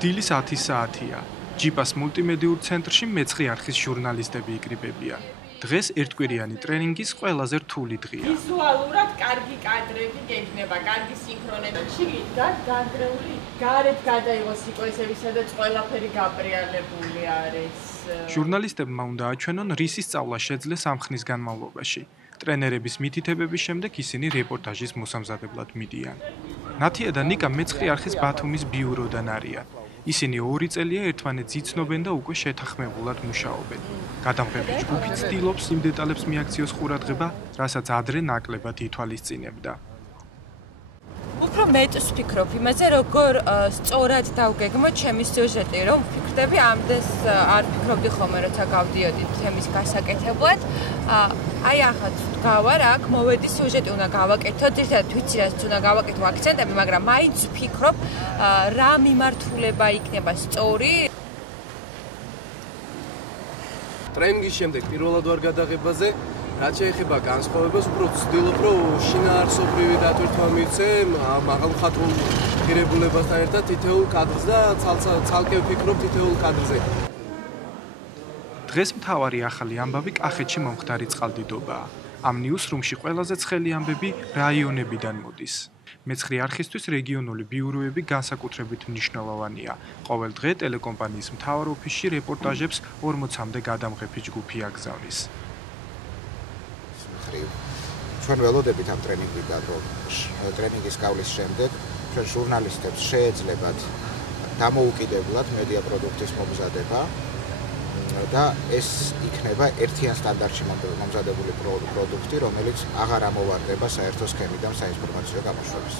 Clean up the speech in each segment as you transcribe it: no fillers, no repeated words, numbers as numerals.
დილის 10 საათია. ჯიპას მულტიმედიურ ცენტრში მეცხრე არხის ჟურნალისტები იკრიბებიან. დღეს ერთკვირიანი ტრენინგის ყველაზე რთული დღეა. ვიზუალურად კარგი კადრები გექნება, კარგი სინქრონები. შიგნით განგრეული, გარეთ გადაიღოს სიკვესები, სადაც ყველაფერი გაპრიალებული არის. ჟურნალისტებმა უნდა აჩვენონ რისი სწავლა შეძლეს ამ ხნის განმავლობაში. ტრენერების მითითებების შემდეგ ისინი რეპორტაჟის მოსამზადებლად მიდიან. ნათია და ნიკა მეცხრე არხის ბათუმის ბიუროდან არიან. ისინი 2 წელია ერთმანეთს იცნობენ და უკვე შეთანხმებულად მუშაობენ. გადამღები ჯგუფი ცდილობს იმ დეტალებს მიაქციოს ყურადღება, რასაც ადრე ნაკლებად ითვალისწინებდა. უფრო მეტს ვფიქრობ იმაზე, როგორ სწორად დავგეგმოთ ჩემი სიუჟეტი, რომ ვფიქრდები ამდენს არ ვფიქრობდი ხოლმე, როცა გავდიოდი თემის გასაკეთებლად. აი ახაც გავარ აქ, მოვედი სიუჟეტი უნდა გავაკეთო, ძირითადად ვიცი რაც უნდა გავაკეთო აქცენტები, მაგრამ მაინც ვფიქრობ რა მიმართულება იქნება სწორი. ტრენინგის შემდეგ პირველად ვარ გადაღებაზე, რაც შეეხება განსხვავებას, უფრო ვცდილობ, რომ შინაარსობრივი დატვირთვა მივცე მაღალ მხატვრულ ღირებულებასთან ერთად თითოეულ კადრს და ცალკე ვფიქრობ თითოეულ კადრზე. დღეს მთავარი ახალი ამბავი კახეთში მომხდარი წყალდიდობაა. ამ ნიუსრუმში ყველაზე ცხელი ამბები რაიონებიდან მოდის. მეცხრე არხისთვის რეგიონული ბიუროები განსაკუთრებით მნიშვნელოვანია. ყოველ დღე ტელეკომპანიის მთავარ ოფისში რეპორტაჟებს 40-მდე გადამღები ჯგუფი აგზავნის. ჩვენ ველოდებით ამ ტრენინგიდან, რომ ტრენინგის გავლის შემდეგ ჩვენ ჟურნალისტებს შეეძლებათ დამოუკიდებლად მედია პროდუქტის მომზადება და ეს იქნება ერთიან სტანდარტში მომზადებული პროდუქტი, რომელიც აღარ ამოვარდება საერთო სქემიდან საინფორმაციო გამოშვებას.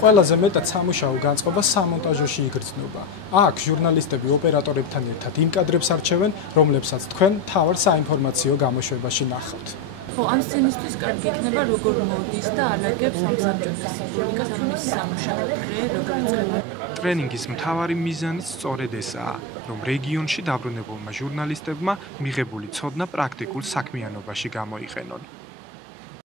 ყველაზე მეტად სამუშაო განწყობა სამონტაჟოში იგრძნობა. აქ ჟურნალისტები ოპერატორებთან ერთად იმ კადრებს არჩევენ, რომლებსაც თქვენ მთავარ საინფორმაციო გამოშვებაში ნახავთ. ამ სცენისთვის კარგი იქნება როგორ მოდის და ალაგებს ამ საბჭოთა სიმბოლიკას, ამის სამუშაო დღე როგორ იწყება. ტრენინგის მთავარი მიზანიც სწორედ ესაა, რომ რეგიონში დაბრუნებულმა ჟურნალისტებმა მიღებული ცოდნა პრაქტიკულ საქმიანობაში გამოიყენონ.